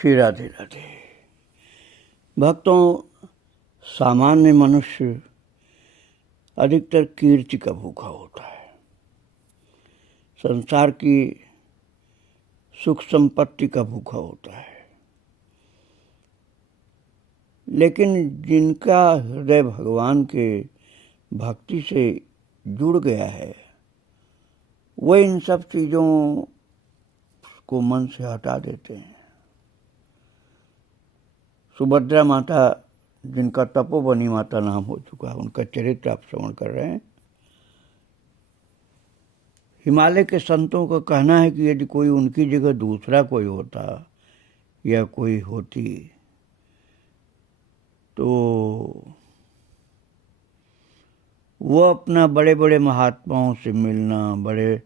श्री राधे राधे। भक्तों, सामान्य मनुष्य अधिकतर कीर्ति का भूखा होता है। संसार की सुख संपत्ति का भूखा होता है। लेकिन जिनका हृदय भगवान के भक्ति से जुड़ गया है, वो इन सब चीज़ों को मन से हटा देते हैं। सुभद्रा माता, जिनका तपोवनी माता नाम हो चुका है, उनका चरित्र आप श्रवण कर रहे हैं। हिमालय के संतों का कहना है कि यदि कोई उनकी जगह दूसरा कोई होता या कोई होती तो वो अपना बड़े बड़े महात्माओं से मिलना, बड़े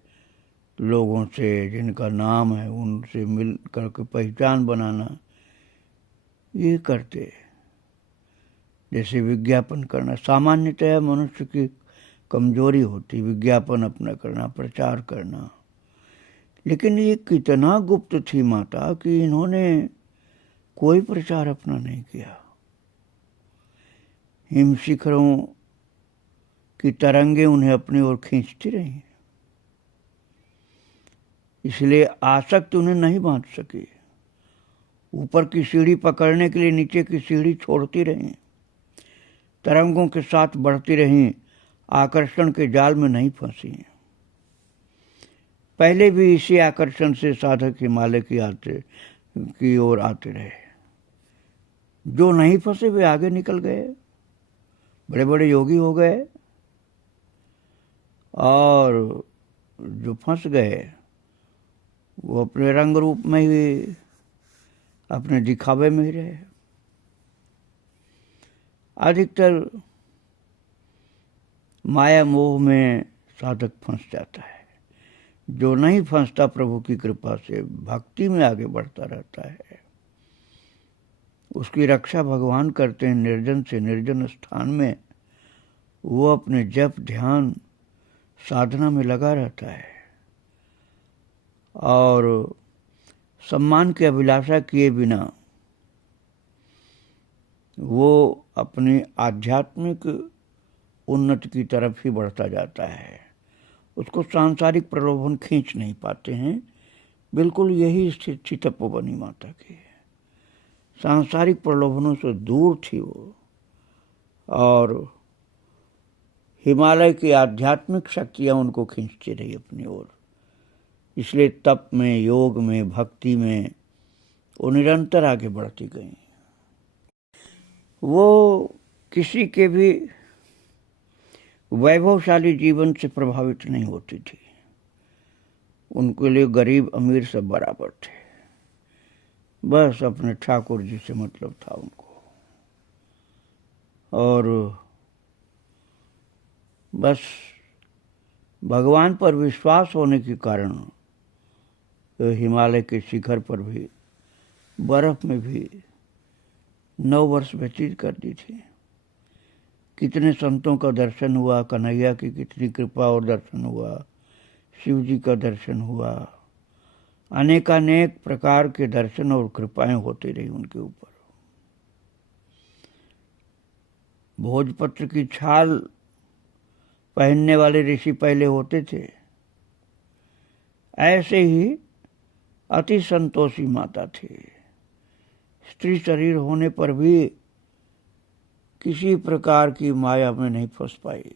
लोगों से जिनका नाम है उनसे मिल करके पहचान बनाना ये करते। जैसे विज्ञापन करना सामान्यतः मनुष्य की कमजोरी होती, विज्ञापन अपना करना, प्रचार करना। लेकिन ये कितना गुप्त थी माता कि इन्होंने कोई प्रचार अपना नहीं किया। हिम शिखरों की तरंगे उन्हें अपनी ओर खींचती रही, इसलिए आसक्त उन्हें नहीं बांध सकी। ऊपर की सीढ़ी पकड़ने के लिए नीचे की सीढ़ी छोड़ती रहीं, तरंगों के साथ बढ़ती रहीं, आकर्षण के जाल में नहीं फंसी। पहले भी इसी आकर्षण से साधक हिमालय की ओर आते रहे। जो नहीं फंसे वे आगे निकल गए, बड़े बड़े योगी हो गए, और जो फंस गए वो अपने रंग रूप में ही, अपने दिखावे में ही रहे। अधिकतर माया मोह में साधक फंस जाता है। जो नहीं फंसता प्रभु की कृपा से भक्ति में आगे बढ़ता रहता है, उसकी रक्षा भगवान करते हैं। निर्जन से निर्जन स्थान में वो अपने जप ध्यान साधना में लगा रहता है और सम्मान की अभिलाषा किए बिना वो अपनी आध्यात्मिक उन्नति की तरफ ही बढ़ता जाता है। उसको सांसारिक प्रलोभन खींच नहीं पाते हैं। बिल्कुल यही स्थिति थी तपोवनी माता की। सांसारिक प्रलोभनों से दूर थी वो, और हिमालय की आध्यात्मिक शक्तियाँ उनको खींचती रही अपनी ओर। इसलिए तप में, योग में, भक्ति में वो निरंतर आगे बढ़ती गई। वो किसी के भी वैभवशाली जीवन से प्रभावित नहीं होती थी। उनके लिए गरीब अमीर सब बराबर थे। बस अपने ठाकुर जी से मतलब था उनको, और बस भगवान पर विश्वास होने के कारण तो हिमालय के शिखर पर भी, बर्फ में भी 9 वर्ष व्यतीत कर दी थी। कितने संतों का दर्शन हुआ, कन्हैया की कितनी कृपा और दर्शन हुआ, शिव जी का दर्शन हुआ, अनेकानेक प्रकार के दर्शन और कृपाएं होती रही उनके ऊपर। भोजपत्र की छाल पहनने वाले ऋषि पहले होते थे, ऐसे ही अति संतोषी माता थी। स्त्री शरीर होने पर भी किसी प्रकार की माया में नहीं फंस पाई।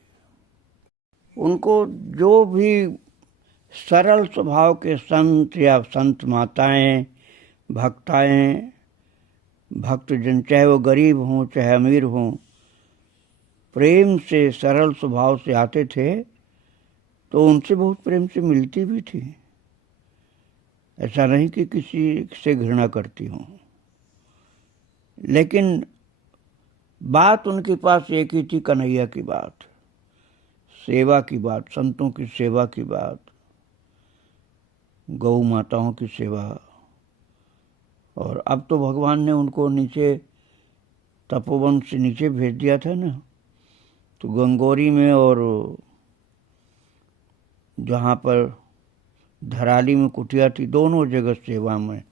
उनको जो भी सरल स्वभाव के संत या संत माताएं, भक्ताएं, भक्तजन, चाहे वो गरीब हों चाहे अमीर हों, प्रेम से, सरल स्वभाव से आते थे तो उनसे बहुत प्रेम से मिलती भी थी। ऐसा नहीं कि किसी से घृणा करती हूँ, लेकिन बात उनके पास एक ही थी, कन्हैया की बात, सेवा की बात, संतों की सेवा की बात, गौ माताओं की सेवा। और अब तो भगवान ने उनको नीचे तपोवन से नीचे भेज दिया था ना, तो गंगोरी में और जहाँ पर धराली में कुटिया थी, दोनों जगह सेवा में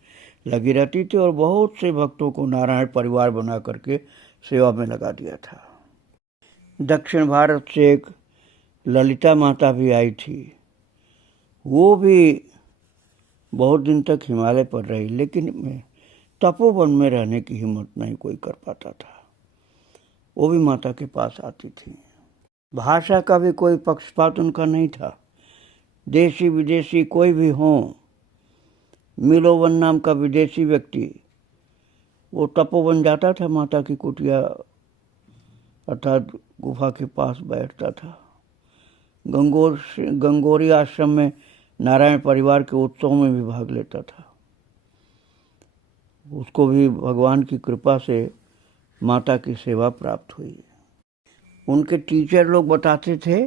लगी रहती थी और बहुत से भक्तों को नारायण परिवार बना करके सेवा में लगा दिया था। दक्षिण भारत से एक ललिता माता भी आई थी। वो भी बहुत दिन तक हिमालय पर रही, लेकिन तपोवन में रहने की हिम्मत नहीं कोई कर पाता था। वो भी माता के पास आती थी। भाषा का भी कोई पक्षपात उनका नहीं था। देशी विदेशी कोई भी हो, मिलोवन नाम का विदेशी व्यक्ति वो तपोवन जाता था, माता की कुटिया अर्थात गुफा के पास बैठता था। गंगोरी आश्रम में नारायण परिवार के उत्सव में भी भाग लेता था। उसको भी भगवान की कृपा से माता की सेवा प्राप्त हुई। उनके टीचर लोग बताते थे,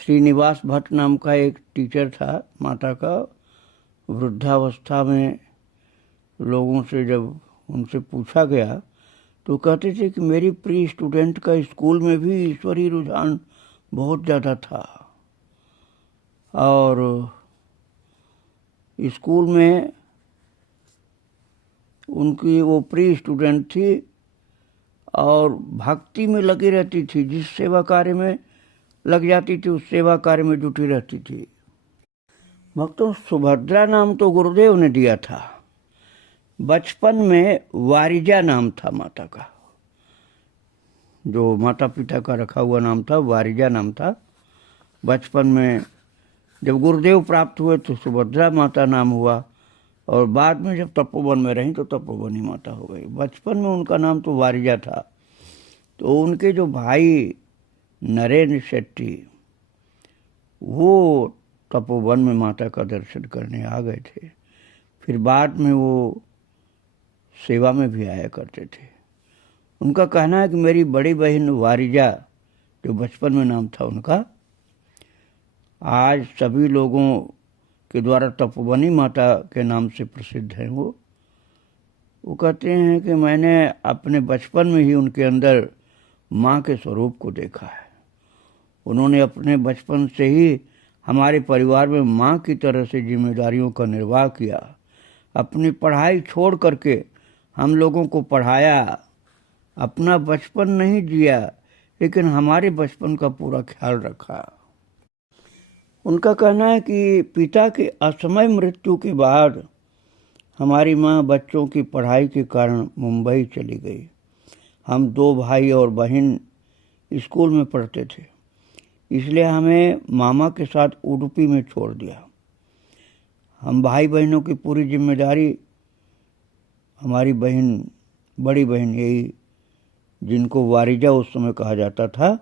श्रीनिवास भट्ट नाम का एक टीचर था माता का। वृद्धावस्था में लोगों से जब उनसे पूछा गया तो कहते थे कि मेरी प्री स्टूडेंट का स्कूल में भी ईश्वरीय रुझान बहुत ज़्यादा था और स्कूल में उनकी वो प्री स्टूडेंट थी और भक्ति में लगी रहती थी। जिस सेवा कार्य में लग जाती थी उस सेवा कार्य में जुटी रहती थी। भक्तों, सुभद्रा नाम तो गुरुदेव ने दिया था। बचपन में वारिजा नाम था माता का, जो माता पिता का रखा हुआ नाम था वारिजा नाम था। बचपन में जब गुरुदेव प्राप्त हुए तो सुभद्रा माता नाम हुआ और बाद में जब तपोवन में रही तो तपोवनी माता हो गई। बचपन में उनका नाम तो वारिजा था। तो उनके जो भाई नरेंद्र शेट्टी वो तपोवन में माता का दर्शन करने आ गए थे। फिर बाद में वो सेवा में भी आया करते थे। उनका कहना है कि मेरी बड़ी बहन वारिजा, जो बचपन में नाम था उनका, आज सभी लोगों के द्वारा तपोवनी माता के नाम से प्रसिद्ध है। वो कहते हैं कि मैंने अपने बचपन में ही उनके अंदर माँ के स्वरूप को देखा है। उन्होंने अपने बचपन से ही हमारे परिवार में माँ की तरह से जिम्मेदारियों का निर्वाह किया। अपनी पढ़ाई छोड़ करके हम लोगों को पढ़ाया। अपना बचपन नहीं जिया लेकिन हमारे बचपन का पूरा ख्याल रखा। उनका कहना है कि पिता की असमय मृत्यु के बाद हमारी माँ बच्चों की पढ़ाई के कारण मुंबई चली गई। हम 2 भाई और बहन स्कूल में पढ़ते थे, इसलिए हमें मामा के साथ उडुपी में छोड़ दिया। हम भाई बहनों की पूरी जिम्मेदारी हमारी बड़ी बहन यही, जिनको वारिजा उस समय कहा जाता था,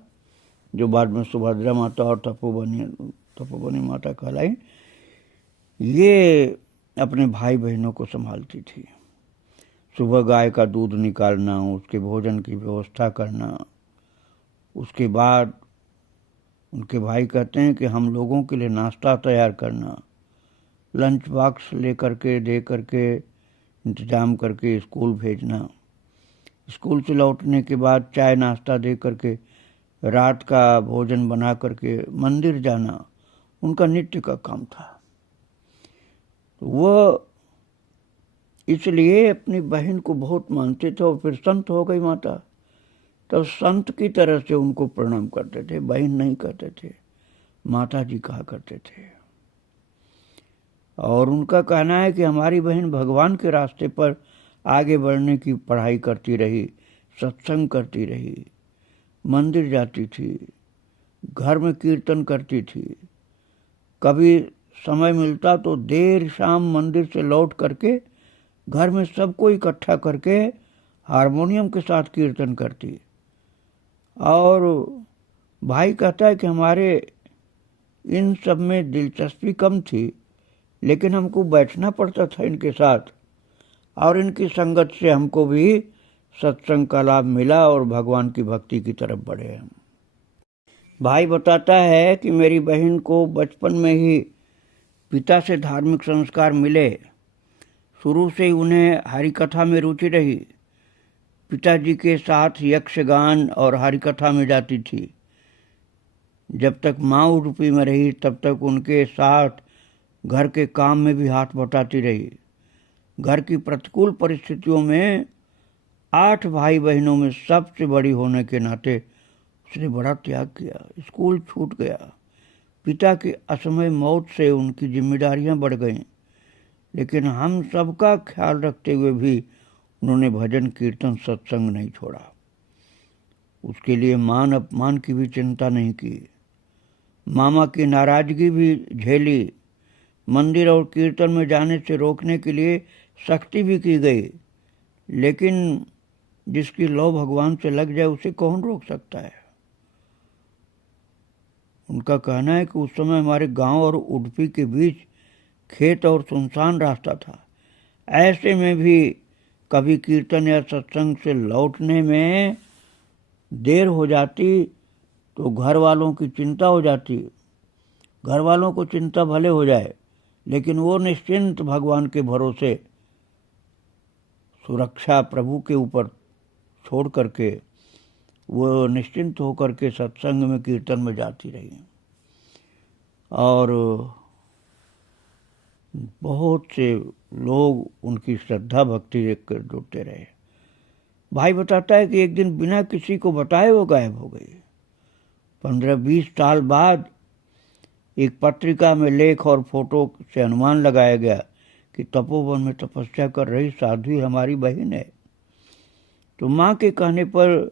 जो बाद में सुभद्रा माता और तपोवनी माता कहलाई, ये अपने भाई बहनों को संभालती थी। सुबह गाय का दूध निकालना, उसके भोजन की व्यवस्था करना। उसके बाद उनके भाई कहते हैं कि हम लोगों के लिए नाश्ता तैयार करना, लंच बॉक्स लेकर के दे करके इंतजाम करके स्कूल भेजना। स्कूल से लौटने के बाद चाय नाश्ता दे करके रात का भोजन बना करके मंदिर जाना उनका नित्य का काम था। वह इसलिए अपनी बहन को बहुत मानते थे और फिर संत हो गई माता, तो संत की तरह से उनको प्रणाम करते थे। बहन नहीं कहते थे, माता जी कहा करते थे। और उनका कहना है कि हमारी बहन भगवान के रास्ते पर आगे बढ़ने की पढ़ाई करती रही, सत्संग करती रही, मंदिर जाती थी, घर में कीर्तन करती थी। कभी समय मिलता तो देर शाम मंदिर से लौट करके घर में सबको इकट्ठा करके हारमोनियम के साथ कीर्तन करती। और भाई कहता है कि हमारे इन सब में दिलचस्पी कम थी, लेकिन हमको बैठना पड़ता था इनके साथ और इनकी संगत से हमको भी सत्संग का लाभ मिला और भगवान की भक्ति की तरफ बढ़े हम। भाई बताता है कि मेरी बहन को बचपन में ही पिता से धार्मिक संस्कार मिले। शुरू से ही उन्हें हरिकथा में रुचि रही। पिताजी के साथ यक्षगान और हरिकथा में जाती थी। जब तक माँ उडुपी में रही तब तक उनके साथ घर के काम में भी हाथ बटाती रही। घर की प्रतिकूल परिस्थितियों में 8 भाई बहनों में सबसे बड़ी होने के नाते उसने बड़ा त्याग किया। स्कूल छूट गया। पिता की असमय मौत से उनकी जिम्मेदारियां बढ़ गईं, लेकिन हम सबका ख्याल रखते हुए भी उन्होंने भजन कीर्तन सत्संग नहीं छोड़ा। उसके लिए मान अपमान की भी चिंता नहीं की। मामा की नाराजगी भी झेली। मंदिर और कीर्तन में जाने से रोकने के लिए सख्ती भी की गई, लेकिन जिसकी लौ भगवान से लग जाए उसे कौन रोक सकता है। उनका कहना है कि उस समय हमारे गांव और उडुपी के बीच खेत और सुनसान रास्ता था। ऐसे में भी कभी कीर्तन या सत्संग से लौटने में देर हो जाती तो घर वालों की चिंता हो जाती। घर वालों को चिंता भले हो जाए, लेकिन वो निश्चिंत भगवान के भरोसे सुरक्षा प्रभु के ऊपर छोड़ करके वो निश्चिंत होकर के सत्संग में कीर्तन में जाती रही और बहुत से लोग उनकी श्रद्धा भक्ति देखकर जुटते रहे। भाई बताता है कि एक दिन बिना किसी को बताए वो गायब हो गई। 15-20 साल बाद एक पत्रिका में लेख और फोटो से अनुमान लगाया गया कि तपोवन में तपस्या कर रही साध्वी हमारी बहन है। तो माँ के कहने पर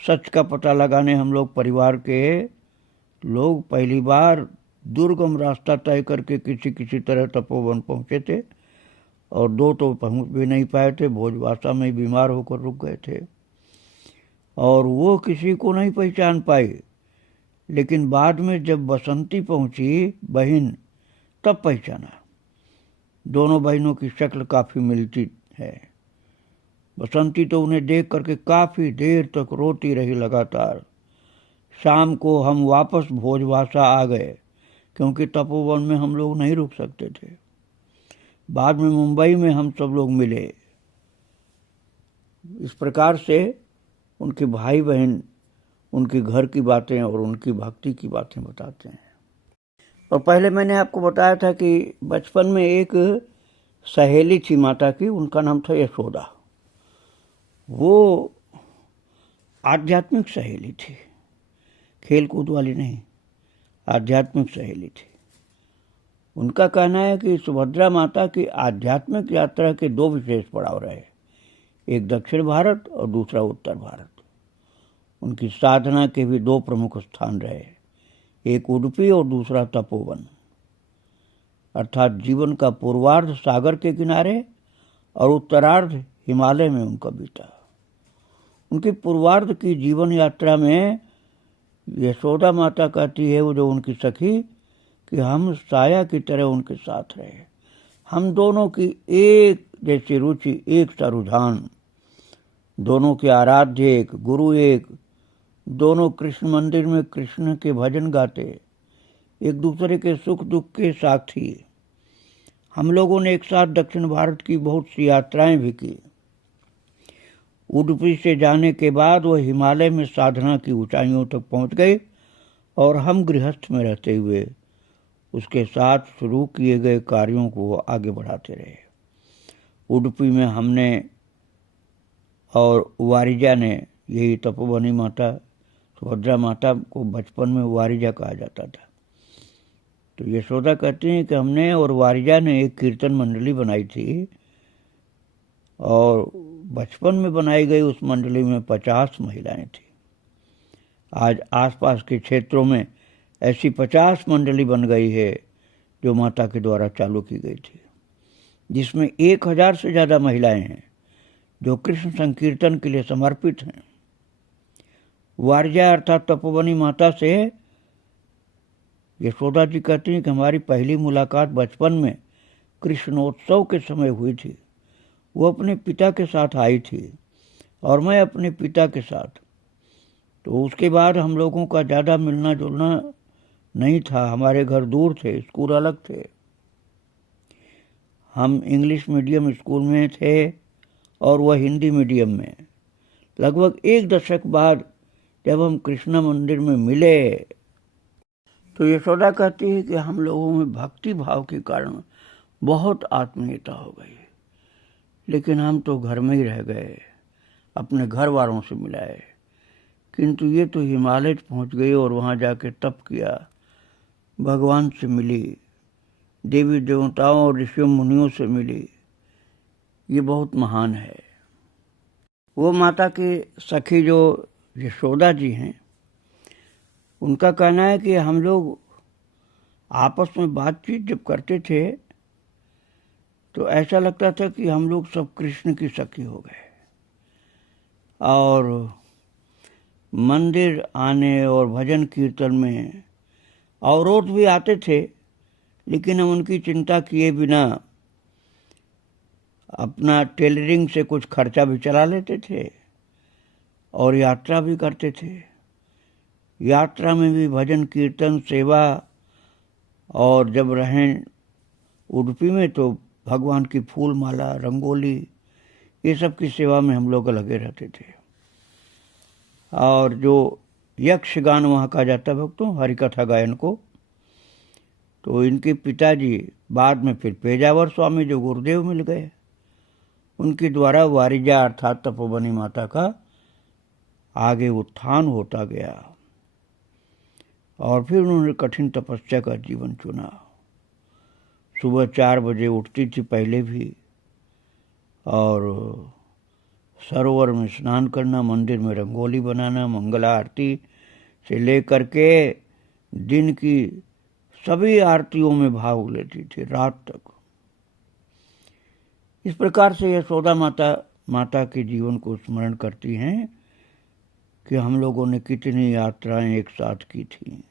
सच का पता लगाने हम लोग परिवार के लोग पहली बार दुर्गम रास्ता तय करके किसी तरह तपोवन पहुंचे थे और 2 तो पहुंच भी नहीं पाए थे, भोजवासा में बीमार होकर रुक गए थे और वो किसी को नहीं पहचान पाई। लेकिन बाद में जब बसंती पहुंची बहन तब पहचाना। दोनों बहनों की शक्ल काफी मिलती है। बसंती तो उन्हें देख करके काफी देर तक रोती रही लगातार। शाम को हम वापस भोजवासा आ गए क्योंकि तपोवन में हम लोग नहीं रुक सकते थे। बाद में मुंबई में हम सब लोग मिले। इस प्रकार से उनके भाई बहन उनके घर की बातें और उनकी भक्ति की बातें बताते हैं। और पहले मैंने आपको बताया था कि बचपन में एक सहेली थी माता की, उनका नाम था यशोदा। वो आध्यात्मिक सहेली थी, खेल कूद वाली नहीं, आध्यात्मिक सहेली थी। उनका कहना है कि सुभद्रा माता की आध्यात्मिक यात्रा के 2 विशेष पड़ाव रहे, एक दक्षिण भारत और दूसरा उत्तर भारत। उनकी साधना के भी 2 प्रमुख स्थान रहे, एक उडुपी और दूसरा तपोवन। अर्थात जीवन का पूर्वार्ध सागर के किनारे और उत्तरार्ध हिमालय में उनका बीता। उनकी पूर्वार्ध की जीवन यात्रा में यशोदा माता कहती है, वो जो उनकी सखी, कि हम साया की तरह उनके साथ रहे। हम दोनों की एक जैसी रुचि, एक सा रुझान, दोनों के आराध्य एक, गुरु एक, दोनों कृष्ण मंदिर में कृष्ण के भजन गाते, एक दूसरे के सुख दुख के साथी। हम लोगों ने एक साथ दक्षिण भारत की बहुत सी यात्राएं भी की। उडुपी से जाने के बाद वह हिमालय में साधना की ऊंचाइयों तक पहुंच गए और हम गृहस्थ में रहते हुए उसके साथ शुरू किए गए कार्यों को आगे बढ़ाते रहे। उडुपी में हमने और वारिजा ने, यही तपोवनी माता सुभद्रा माता को बचपन में वारिजा कहा जाता था। तो यशोदा कहती हैं कि हमने और वारिजा ने एक कीर्तन मंडली बनाई थी और बचपन में बनाई गई उस मंडली में 50 महिलाएं थी। आज आसपास के क्षेत्रों में ऐसी 50 मंडली बन गई है जो माता के द्वारा चालू की गई थी, जिसमें 1000 से ज़्यादा महिलाएं हैं जो कृष्ण संकीर्तन के लिए समर्पित हैं। वारिजा अर्थात तपोवनी माता से यशोदा जी कहती हैं कि हमारी पहली मुलाकात बचपन में कृष्णोत्सव के समय हुई थी। वो अपने पिता के साथ आई थी और मैं अपने पिता के साथ। तो उसके बाद हम लोगों का ज़्यादा मिलना जुलना नहीं था। हमारे घर दूर थे, स्कूल अलग थे। हम इंग्लिश मीडियम स्कूल में थे और वह हिंदी मीडियम में। लगभग 1 दशक बाद जब हम कृष्णा मंदिर में मिले तो यशोदा कहती है कि हम लोगों में भक्ति भाव के कारण बहुत आत्मीयता हो गई। लेकिन हम तो घर में ही रह गए, अपने घर वालों से मिलाए, किंतु ये तो हिमालय पहुंच गई और वहां जाके तप किया, भगवान से मिली, देवी देवताओं और ऋषियों मुनियों से मिली। ये बहुत महान है। वो माता की सखी जो यशोदा जी हैं, उनका कहना है कि हम लोग आपस में बातचीत जब करते थे तो ऐसा लगता था कि हम लोग सब कृष्ण की सखी हो गए, और मंदिर आने और भजन कीर्तन में अवरोध भी आते थे, लेकिन हम उनकी चिंता किए बिना अपना टेलरिंग से कुछ खर्चा भी चला लेते थे और यात्रा भी करते थे। यात्रा में भी भजन कीर्तन सेवा, और जब रहें उडुपी में तो भगवान की फूल माला रंगोली ये सब की सेवा में हम लोग लगे रहते थे। और जो यक्षगान वहाँ कहा जाता है भक्तों, हरिकथा गायन को, तो इनके पिताजी बाद में फिर पेजावर स्वामी जो गुरुदेव मिल गए, उनके द्वारा वारिजा अर्थात तपोवनी माता का आगे उत्थान होता गया और फिर उन्होंने कठिन तपस्या का जीवन चुना। सुबह 4 बजे उठती थी पहले भी, और सरोवर में स्नान करना, मंदिर में रंगोली बनाना, मंगला आरती से लेकर के दिन की सभी आरतियों में भाग लेती थी रात तक। इस प्रकार से यशोदा माता के जीवन को स्मरण करती हैं कि हम लोगों ने कितनी यात्राएं एक साथ की थी।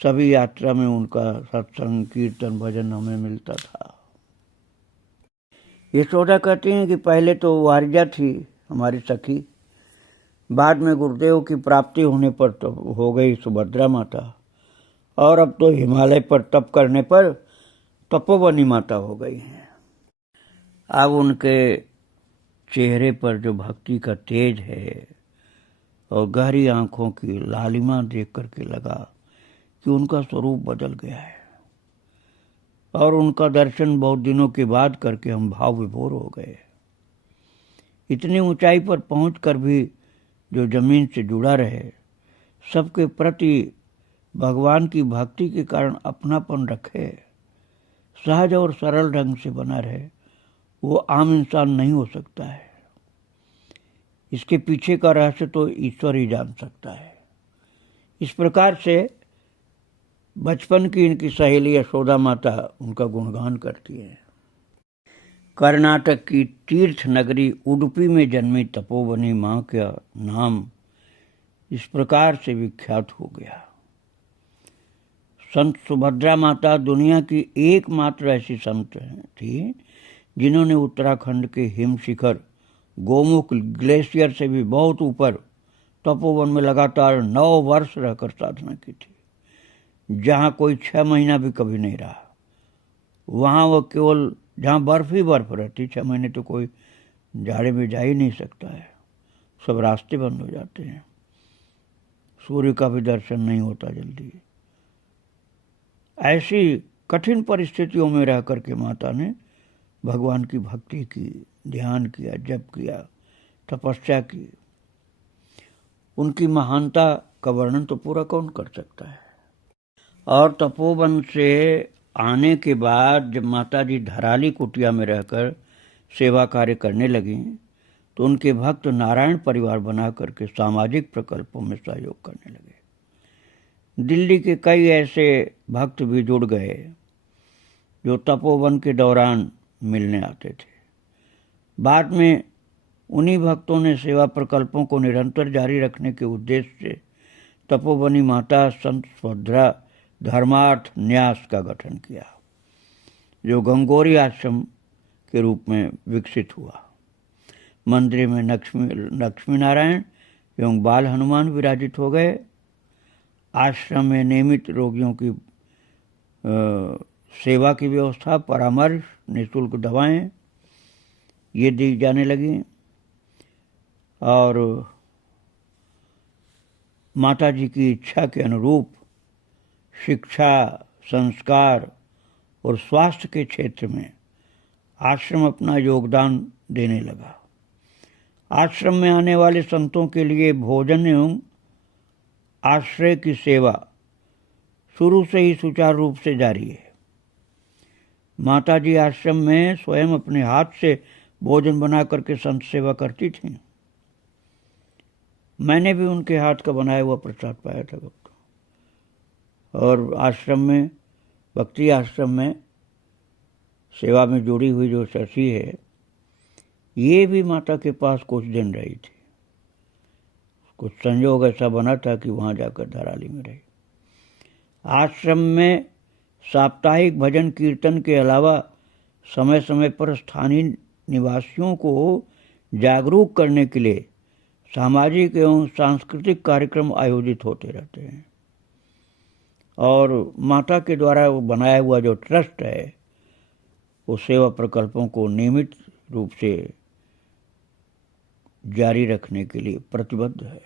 सभी यात्रा में उनका सत्संग कीर्तन भजन हमें मिलता था। यशोदा कहती हैं कि पहले तो वारिजा थी हमारी सखी, बाद में गुरुदेव की प्राप्ति होने पर तो हो गई सुभद्रा माता, और अब तो हिमालय पर तप करने पर तपोवनी माता हो गई हैं। अब उनके चेहरे पर जो भक्ति का तेज है और गहरी आंखों की लालिमा देख करके लगा कि उनका स्वरूप बदल गया है, और उनका दर्शन बहुत दिनों के बाद करके हम भाव विभोर हो गए। इतनी ऊंचाई पर पहुंचकर भी जो जमीन से जुड़ा रहे, सबके प्रति भगवान की भक्ति के कारण अपनापन रखे, सहज और सरल ढंग से बना रहे, वो आम इंसान नहीं हो सकता है। इसके पीछे का रहस्य तो ईश्वर ही जान सकता है। इस प्रकार से बचपन की इनकी सहेली यशोदा माता उनका गुणगान करती है। कर्नाटक की तीर्थ नगरी उडुपी में जन्मी तपोवनी माँ का नाम इस प्रकार से विख्यात हो गया। संत सुभद्रा माता दुनिया की एकमात्र ऐसी संत थी जिन्होंने उत्तराखंड के हिम शिखर गोमुख ग्लेशियर से भी बहुत ऊपर तपोवन में लगातार 9 वर्ष रहकर साधना की थी, जहाँ कोई 6 महीना भी कभी नहीं रहा। वहाँ वो केवल जहाँ बर्फ ही बर्फ रहती, 6 महीने तो कोई जाड़े में जा ही नहीं सकता है, सब रास्ते बंद हो जाते हैं, सूर्य का भी दर्शन नहीं होता जल्दी। ऐसी कठिन परिस्थितियों में रह करके माता ने भगवान की भक्ति की, ध्यान किया, जप किया, तपस्या की। उनकी महानता का वर्णन तो पूरा कौन कर सकता है। और तपोवन से आने के बाद जब माता जी धराली कुटिया में रहकर सेवा कार्य करने लगी, तो उनके भक्त नारायण परिवार बना करके सामाजिक प्रकल्पों में सहयोग करने लगे। दिल्ली के कई ऐसे भक्त भी जुड़ गए जो तपोवन के दौरान मिलने आते थे। बाद में उन्हीं भक्तों ने सेवा प्रकल्पों को निरंतर जारी रखने के उद्देश्य से तपोवनी माता संत सुभद्रा धर्मार्थ न्यास का गठन किया, जो गंगोरी आश्रम के रूप में विकसित हुआ। मंदिर में लक्ष्मी नारायण एवं बाल हनुमान विराजित हो गए। आश्रम में नियमित रोगियों की सेवा की व्यवस्था, परामर्श, निःशुल्क दवाएं ये दी जाने लगी। और माता जी की इच्छा के अनुरूप शिक्षा, संस्कार और स्वास्थ्य के क्षेत्र में आश्रम अपना योगदान देने लगा। आश्रम में आने वाले संतों के लिए भोजन एवं आश्रय की सेवा शुरू से ही सुचारू रूप से जारी है। माताजी आश्रम में स्वयं अपने हाथ से भोजन बना करके संत सेवा करती थीं। मैंने भी उनके हाथ का बनाया हुआ प्रसाद पाया था भक्तों। और आश्रम में, भक्ति आश्रम में सेवा में जुड़ी हुई जो शशि है, ये भी माता के पास कुछ दिन रही थी। कुछ संयोग ऐसा बना था कि वहाँ जाकर धराली में रही। आश्रम में साप्ताहिक भजन कीर्तन के अलावा समय समय पर स्थानीय निवासियों को जागरूक करने के लिए सामाजिक एवं सांस्कृतिक कार्यक्रम आयोजित होते रहते हैं। और माता के द्वारा बनाया हुआ जो ट्रस्ट है, वो सेवा प्रकल्पों को नियमित रूप से जारी रखने के लिए प्रतिबद्ध है।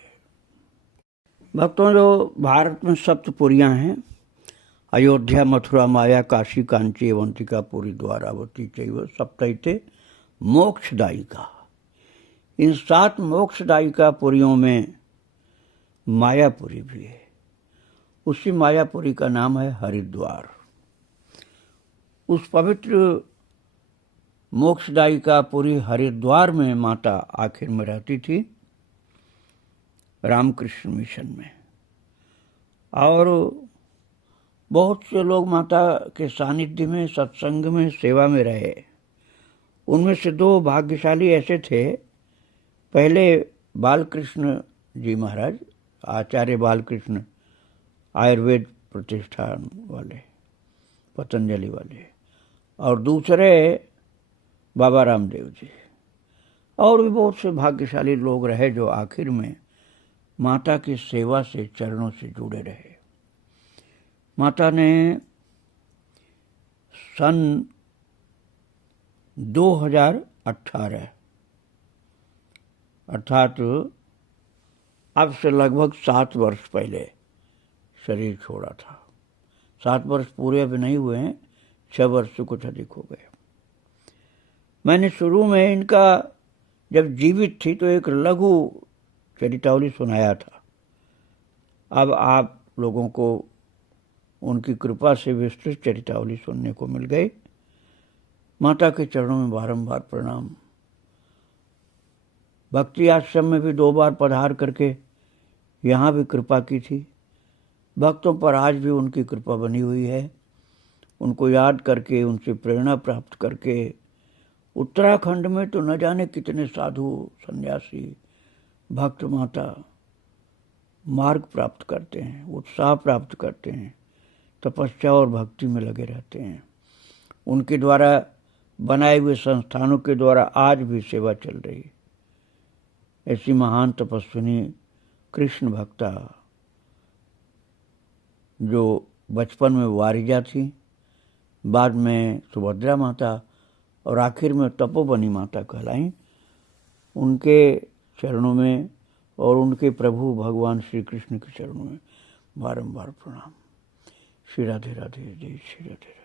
भक्तों, जो भारत में सप्तपुरियां हैं, अयोध्या, मथुरा, माया, काशी, कांची, अवंतिकापुरी, द्वारावती चैव सप्तैते मोक्षदायिका। इन 7 मोक्षदायिका पुरियों में मायापुरी भी है। उसी मायापुरी का नाम है हरिद्वार। उस पवित्र मोक्षदायिका पुरी हरिद्वार में माता आखिर में रहती थी, रामकृष्ण मिशन में। और बहुत से लोग माता के सानिध्य में, सत्संग में, सेवा में रहे। उनमें से 2 भाग्यशाली ऐसे थे। पहले बालकृष्ण जी महाराज, आचार्य बालकृष्ण, आयुर्वेद प्रतिष्ठान वाले, पतंजलि वाले, और दूसरे बाबा रामदेव जी। और भी बहुत से भाग्यशाली लोग रहे जो आखिर में माता की सेवा से, चरणों से जुड़े रहे। माता ने सन 2018 अर्थात अब से लगभग 7 वर्ष पहले शरीर छोड़ा था। 7 वर्ष पूरे अभी नहीं हुए हैं, 6 वर्ष से कुछ अधिक हो गए। मैंने शुरू में इनका जब जीवित थी तो एक लघु चरितावली सुनाया था। अब आप लोगों को उनकी कृपा से विस्तृत चरितावली सुनने को मिल गई। माता के चरणों में बारंबार प्रणाम। भक्ति आश्रम में भी 2 बार पधार करके यहाँ भी कृपा की थी। भक्तों पर आज भी उनकी कृपा बनी हुई है। उनको याद करके, उनसे प्रेरणा प्राप्त करके उत्तराखंड में तो न जाने कितने साधु, सन्यासी, भक्त माता मार्ग प्राप्त करते हैं, उत्साह प्राप्त करते हैं, तपस्या और भक्ति में लगे रहते हैं। उनके द्वारा बनाए हुए संस्थानों के द्वारा आज भी सेवा चल रही है। ऐसी महान तपस्विनी कृष्ण भक्ता जो बचपन में वारिजा थी, बाद में सुभद्रा माता और आखिर में तपोबनी माता कहलाई, उनके चरणों में और उनके प्रभु भगवान श्री कृष्ण के चरणों में बारंबार प्रणाम। श्री राधे राधे, जय श्री राधे।